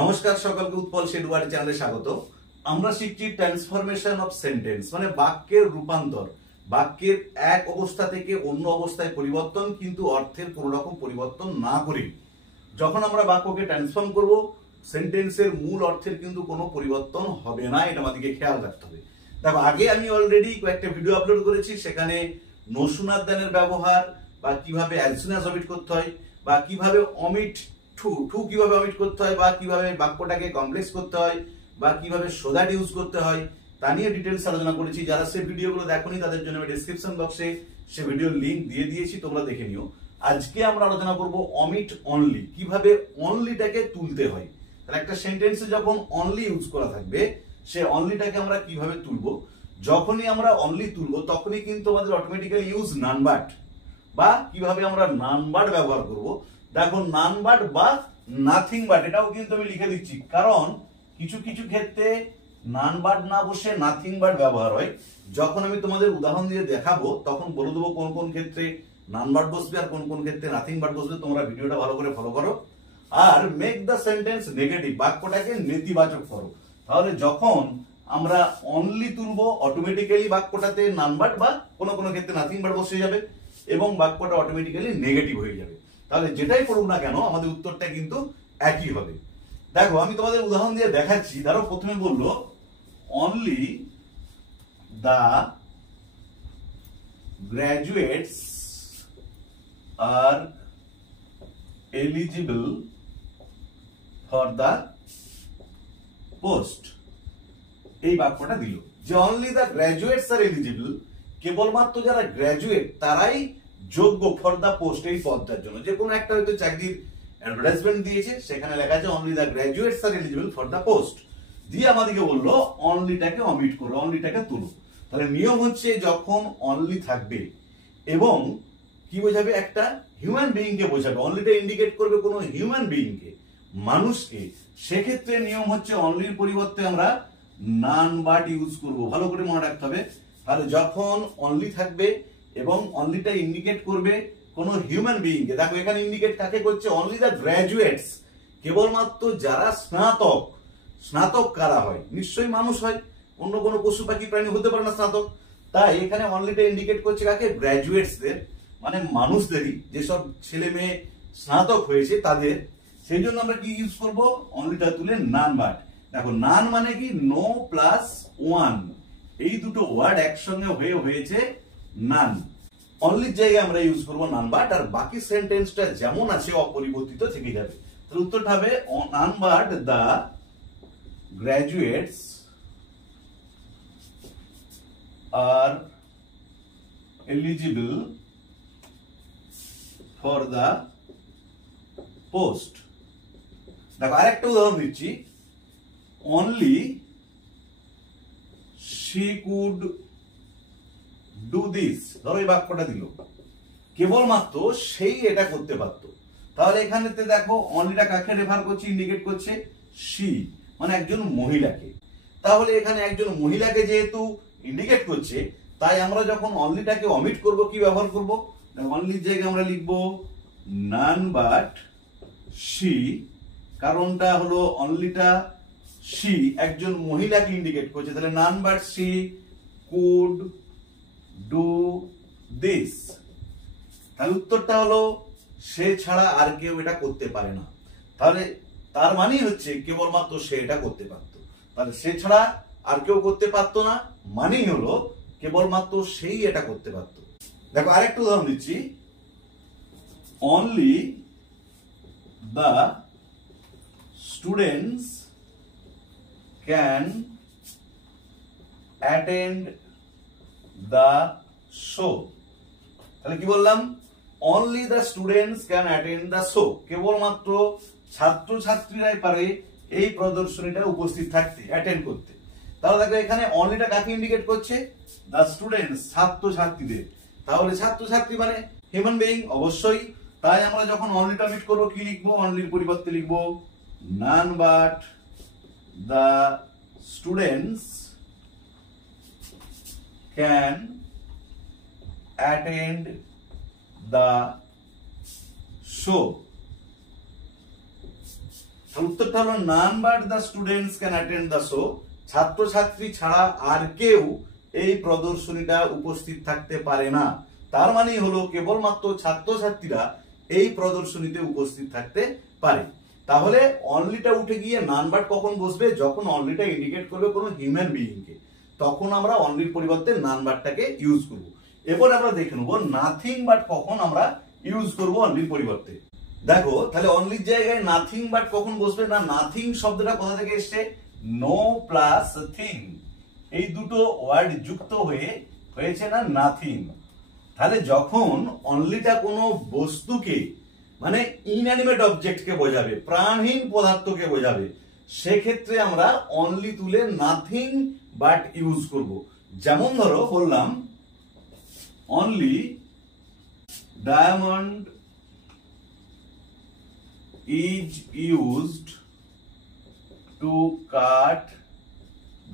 নমস্কার সকলকে, উৎপল শেডওয়ার্ড চ্যানেলে স্বাগত। আমরা শিখছি ট্রান্সফরমেশন অফ সেন্টেন্স, মানে বাক্যের রূপান্তর। বাক্যের এক অবস্থা থেকে অন্য অবস্থায় পরিবর্তন, কিন্তু অর্থের কোনো রকম পরিবর্তন না করে। যখন আমরা বাক্যকে ট্রান্সফর্ম করব, সেন্টেন্সের মূল অর্থের কিন্তু কোনো পরিবর্তন হবে না, এটা আমাদেরকে খেয়াল রাখতে হবে। দেখো, আগে আমি অলরেডি কয়েকটা ভিডিও আপলোড করেছি, সেখানে নো সুনার দ্যানের ব্যবহার, বা কিভাবে অ্যাজ সুন অ্যাজ অমিট করতে হয়, বা কিভাবে অমিট টু কিভাবে অমিট করতে হয়, বা কিভাবে বাক্যটাকে কমপ্লেক্স করতে হয়, বা কিভাবে সো দ্যাট ইউজ করতে হয়, তা নিয়ে ডিটেলস আলোচনা করেছি। যারা সেই ভিডিওগুলো দেখোনি তাদের জন্য আমি ডেসক্রিপশন বক্সে সে ভিডিওর লিংক দিয়ে দিয়েছি, তোমরা দেখে নিও। আজকে আমরা আলোচনা করব অমিট অনলি, কিভাবে অনলিটাকে তুলতে হয়। তাহলে একটা সেন্টেন্সে যখন অনলি ইউজ করা থাকবে, সে অনলিটাকে আমরা কিভাবে তুলবো। যখনই আমরা অনলি তুলবো তখনই কিন্তু আমাদের অটোমেটিক্যালি ইউজ নান বাট, বা কিভাবে আমরা নান বাট ব্যবহার করব। দেখো, নান বাট বা নাথিং বাট, এটাও কিন্তু আমি লিখে দিচ্ছি, কারণ কিছু কিছু ক্ষেত্রে নান বাট না বসে নাথিং বাট ব্যবহার হয়। যখন আমি তোমাদের উদাহরণ দিয়ে দেখাবো তখন বলে দেবো কোন কোন ক্ষেত্রে নান বাট বসবে আর কোন কোন ক্ষেত্রে নাথিং বাট বসবে। তোমরা ভিডিওটা ভালো করে ফলো করো। আর মেক দ্য সেন্টেন্স নেগেটিভ, বাক্যটাকে নেতিবাচক করো। তাহলে যখন আমরা অনলি তুলবো, অটোমেটিক্যালি বাক্যটাতে নান বাট বা কোনো কোনো ক্ষেত্রে নাথিং বাট বসে যাবে এবং বাক্যটা অটোমেটিক্যালি নেগেটিভ হয়ে যাবে। তাহলে যেটাই করুক না কেন আমাদের উত্তরটা কিন্তু একই হবে। দেখো, আমি তোমাদের উদাহরণ দিয়ে দেখাচ্ছি। ধরো, প্রথমে বললো only the graduates are eligible for the post. এই বাক্যটা দিল যে only the graduates are eligible, কেবলমাত্র যারা গ্র্যাজুয়েট তারাই যোগ্য ফর দা পোস্ট, এই পদটার জন্য। যে কোনো একটা হয়তো চাকরির অ্যাডভার্টাইজমেন্ট দিয়েছে, সেখানে লেখা আছে only the graduates are eligible for the post, দিয়ে আমাদেরকে বললো অনলিটাকে অমিট করো, অনলিটাকে তুলো। তাহলে নিয়ম হচ্ছে, যখন অনলি থাকবে এবং কি বোঝাবে, একটা হিউম্যান বিইং কে বোঝাবে, অনলিটা ইন্ডিকেট করবে কোনো হিউম্যান বিইং কে, মানুষকে, সেক্ষেত্রে নিয়ম হচ্ছে অনলির পরিবর্তে আমরা নান বাট ইউজ করব। ভালো করে মনে রাখতে হবে। তাহলে যখন অনলি থাকবে এবং অনলিটা ইন্ডিকেট করবে কোনো হিউম্যান বিইং কে, দেখো এখানে ইন্ডিকেট কাকে করছে, অনলি দা গ্র্যাজুয়েটস, কেবলমাত্র যারা স্নাতক। স্নাতক কারা হয়? নিশ্চয়ই মানুষ হয়, অন্য কোনো পশু পাখি প্রাণী হতে পারে না স্নাতক। তাই এখানে অনলিটা ইন্ডিকেট করছে কাকে, গ্র্যাজুয়েটসদের, মানে মানুষদেরই, যেসব ছেলে মেয়ে স্নাতক হয়েছে তাদের। সেই জন্য আমরা কি ইউজ করব, অনলিটা তুলে নান বাট। দেখো, নান মানে কি, নো প্লাস ওয়ান, এই দুটো ওয়ার্ড একসঙ্গে হয়েছে নান। অনলির জায়গায় আমরা ইউজ করব নান বাট, আর বাকি সেন্টেন্সটা যেমন আছে অপরিবর্তিত থেকে যাবে। তাহলে উত্তরটা হবে none but the graduates are eligible for the post. দেখো, আরেকটা উদাহরণ দিচ্ছি, only she could do this। ধরো এই বাক্যটা দিল, কেবলমাত্র সেই এটা করতে পারত। তাহলে এখানেতে দেখো অনলিটা কাকে রেফার করছে, ইন্ডিকেট করছে she, মানে একজন মহিলাকে। তাহলে এখানে একজন মহিলাকে যেহেতু ইন্ডিকেট করছে, তাই আমরা যখন অনলিটাকে অমিট করব কি ব্যবহার করব, অনলির জায়গায় আমরা লিখব নান বাট she। কারণটা হলো অনলিটা she একজন মহিলাকে ইন্ডিকেট করছে, তাহলে none but she could do this। তাহলে উত্তরটা হলো সে ছাড়া আর কেউ এটা করতে পারে না। তাহলে তার মানেই হচ্ছে কেবলমাত্র সে এটা করতে পারত। তাহলে সে ছাড়া আর কেউ করতে পারতো না মানেই হলো কেবলমাত্র সেই এটা করতে পারত। দেখো, আরেকটা উদাহরণ দিচ্ছি, only the students can attend the show। তাহলে কি বললাম, only the students can attend the show, কেবলমাত্র ছাত্র ছাত্রীরাই পারে এই প্রদর্শনীটা উপস্থিত থাকতে, অ্যাটেন্ড করতে। তাহলে দেখো এখানে অনলিটা কাকে ইন্ডিকেট করছে, the students, ছাত্র ছাত্রীদের। তাহলে ছাত্র ছাত্রী মানে হিউম্যান বিইং অবশ্যই। তাই আমরা যখন অনলিটা মিট করবো কি লিখবো, অনলির পরিবর্তে লিখবো none but the students can attend the show। উত্তরটা হলো none but the students can attend the show. ছাত্রছাত্রী ছাড়া আর কেউ এই প্রদর্শনীটা উপস্থিত থাকতে পারে না। তার মানে হলো কেবলমাত্র ছাত্রছাত্রীরা এই প্রদর্শনীতে উপস্থিত থাকতে পারে। তাহলে অনলিটা উঠে গিয়ে নান বাট কখন বসবে? যখন অনলিটা ইন্ডিকেট করবে কোনো হিউম্যান বিইংকে, তখন আমরা অনলির পরিবর্তে নান বাটটাকে ইউজ করব। এরপর আমরা দেখে নেবো নাথিং বাট কখন আমরা ইউজ করব অনলির পরিবর্তে। দেখো তাহলে অনলির জায়গায় নাথিং বাট কখন বসবে না, নাথিং শব্দটা কোথা থেকে এসছে? নো প্লাস থিং, এই দুটো ওয়ার্ড যুক্ত হয়ে হয়েছে না নাথিং। তাহলে যখন অনলিটা কোনো বস্তুকে মানে ইনঅ্যানিমেট অবজেক্টকে বোঝাবে, প্রাণহীন পদার্থকে বোঝাবে, সেক্ষেত্রে আমরা অনলি তুলে নাথিং বাট ইউজ করব। যেমন ধরো বললাম only diamond is used to cut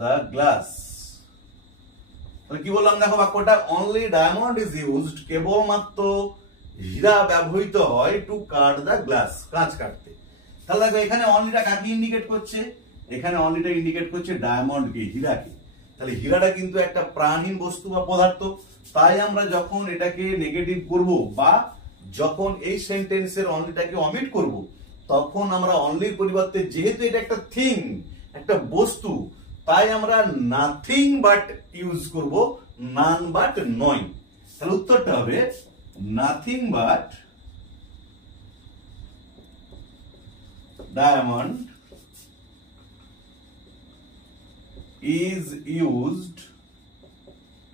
the glass। কি বললাম দেখো বাক্যটা, অনলি ডায়মন্ড ইজ ইউজড, কেবলমাত্র হীরা ব্যবহৃত হয় টু কাট দা গ্লাস, কাঁচ কাটতে। তাহলে দেখো এখানে অনলিটা কাকে ইন্ডিকেট করছে? এখানে অনলিটা ইন্ডিকেট করছে ডায়মন্ডকে, হীরাকে। তাহলে হীরাটা কিন্তু একটা প্রাণহীন বস্তু বা পদার্থ, তাই আমরা যখন এটাকে নেগেটিভ করব বা যখন এই সেন্টেন্সের অনলিটাকে অমিট করব, তখন আমরা অনলির পরিবর্তে, যেহেতু এটা একটা থিং, একটা বস্তু, তাই আমরা নাথিং বাট ইউজ করব, নান বাট নয়। তাহলে উত্তরটা হবে nothing but diamond is used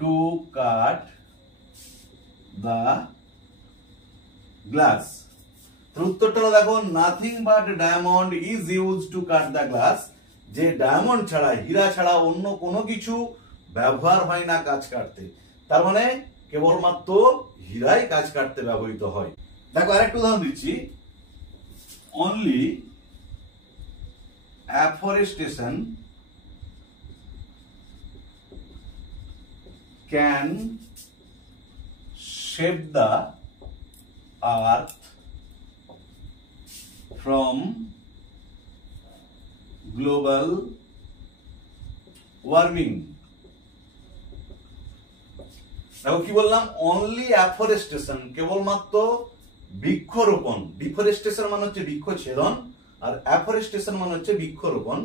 to cut the glass। উত্তরটা হলো দেখো nothing but diamond is use to cut the glass, যে ডায়মন্ড ছাড়া, হীরা ছাড়া অন্য কোনো কিছু ব্যবহার হয় না কাজ কাটতে। তার মানে কেবলমাত্র হীরাই কাজ কাটতে ব্যবহৃত হয়। দেখো আরেকটা উদাহরণ দিচ্ছি, only afforestation can save the earth from global warming। দেখো কি বললাম, অনলি অ্যাফরেস্টেশন, কেবলমাত্র বৃক্ষরোপণ। ডিফরেস্টেশন মানে হচ্ছে বৃক্ষছেদন, আর অ্যাফরেস্টেশন মানে হচ্ছে বৃক্ষরোপণ।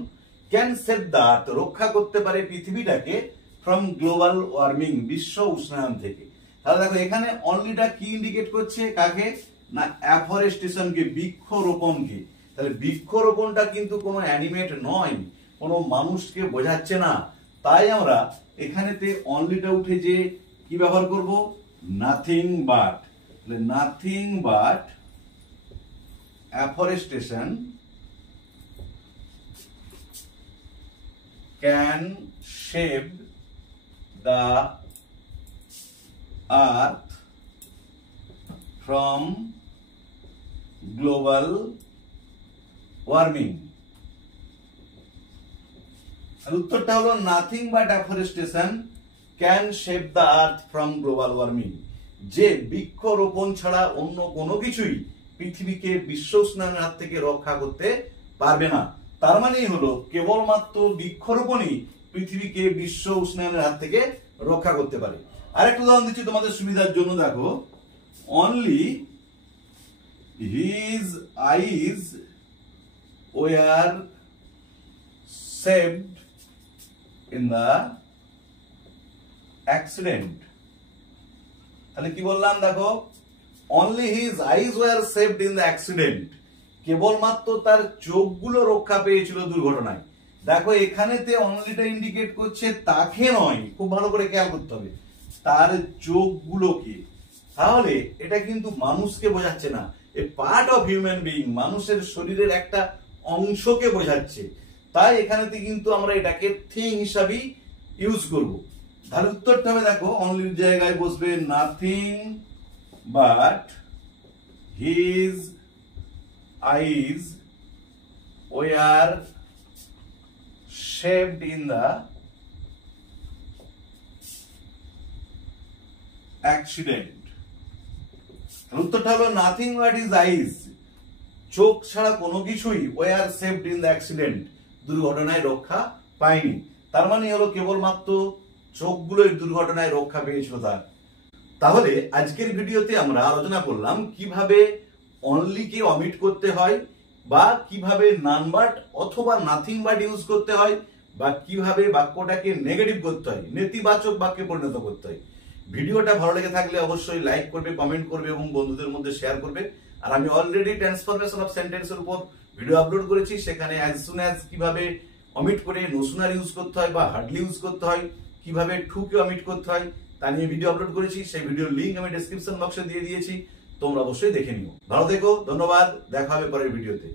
ক্যান সেভ দ্য আর্থ, রক্ষা করতে পারে পৃথিবীটাকে, ফ্রম গ্লোবাল ওয়ার্মিং, বিশ্ব উষ্ণায়ন থেকে। তাহলে দেখো এখানে অনলিটা কি ইন্ডিকেট করছে, কাকে না? অ্যাফরেস্টেশনকে, বৃক্ষরোপণকে। তাহলে বৃক্ষরোপণটা কিন্তু কোনো অ্যানিমেট নয়, কোনো মানুষকে বোঝাচ্ছে না, তাই আমরা এখানেতে অনলিটা উঠে যে কি ব্যবহার করব? Nothing but. তাহলে nothing but afforestation can save the earth from global warming। উত্তরটা হলো nothing but afforestation can save the earth from global warming, যে বৃক্ষরোপণ ছাড়া অন্য কোনো কিছুই পৃথিবীকে বিশ্ব উষ্ণায়নের হাত থেকে রক্ষা করতে পারবে না। তার মানেই হলো কেবলমাত্র বৃক্ষরোপণই পৃথিবীকে বিশ্ব উষ্ণায়নের হাত থেকে রক্ষা করতে পারে। আরেকটা উদাহরণ দিচ্ছি তোমাদের সুবিধার জন্য, দেখো only his eyes were saved in the accident. তাহলে কি বললাম দেখো, only his eyes were saved in the accident, কেবলমাত্র তার চোখগুলো রক্ষা পেয়েছিল দুর্ঘটনায়। দেখো এখানেতে অনলিটা ইন্ডিকেট করছে তাকে নয়, খুব ভালো করে খেয়াল করতে হবে, তার চোখগুলোকে। তাহলে এটা কিন্তু মানুষকে বোঝাচ্ছে না, এ পার্ট অফ হিউম্যান বিইং, মানুষের শরীরের একটা অংশকে বোঝাচ্ছে। তাই এখানেতে কিন্তু আমরা এটাকে থিং হিসাবে ইউজ করব। তাহলে উত্তরটা হবে দেখো অনলির জায়গায় বসবে nothing but his eyes were shaped in the accident। উত্তরটা হলো নাথিং বাট হিজ আইজ, চোখ ছাড়া কোনো কিছুই were saved in the accident, দুর্ঘটনায় রক্ষা পায়নি। তার মানে হলো কেবলমাত্র চোখগুলোই দুর্ঘটনায় রক্ষা পেয়েছিল তার। তাহলে আজকের ভিডিওতে আমরা আলোচনা করলাম কিভাবে অনলি কে অমিট করতে হয়, বা কিভাবে নান বাট অথবা নাথিং বাট ইউজ করতে হয়, বা কিভাবে বাক্যটাকে নেগেটিভ করতে হয়, নেতিবাচক বাক্যে পরিণত করতে হয়। ভিডিওটা ভালো লেগে থাকলে অবশ্যই লাইক করবে, কমেন্ট করবে এবং বন্ধুদের মধ্যে শেয়ার করবে। আর আমি অলরেডি ট্রান্সফরমেশন অফ সেন্টেন্সের উপর ভিডিও আপলোড করেছি, সেখানে অ্যাজ সুন অ্যাজ কিভাবে অমিট করে নোসুনার ইউজ করতে হয় বা হার্ডলি ইউজ করতে হয়, কিভাবে ঠুকে অমিট করতে হয় তা নিয়ে ভিডিও আপলোড করেছি। সেই ভিডিওর লিংক আমি ডেসক্রিপশন বক্সে দিয়ে দিয়েছি, তোমরা অবশ্যই দেখে নিও। ভালো থেকো, ধন্যবাদ, দেখা হবে পরের ভিডিওতে।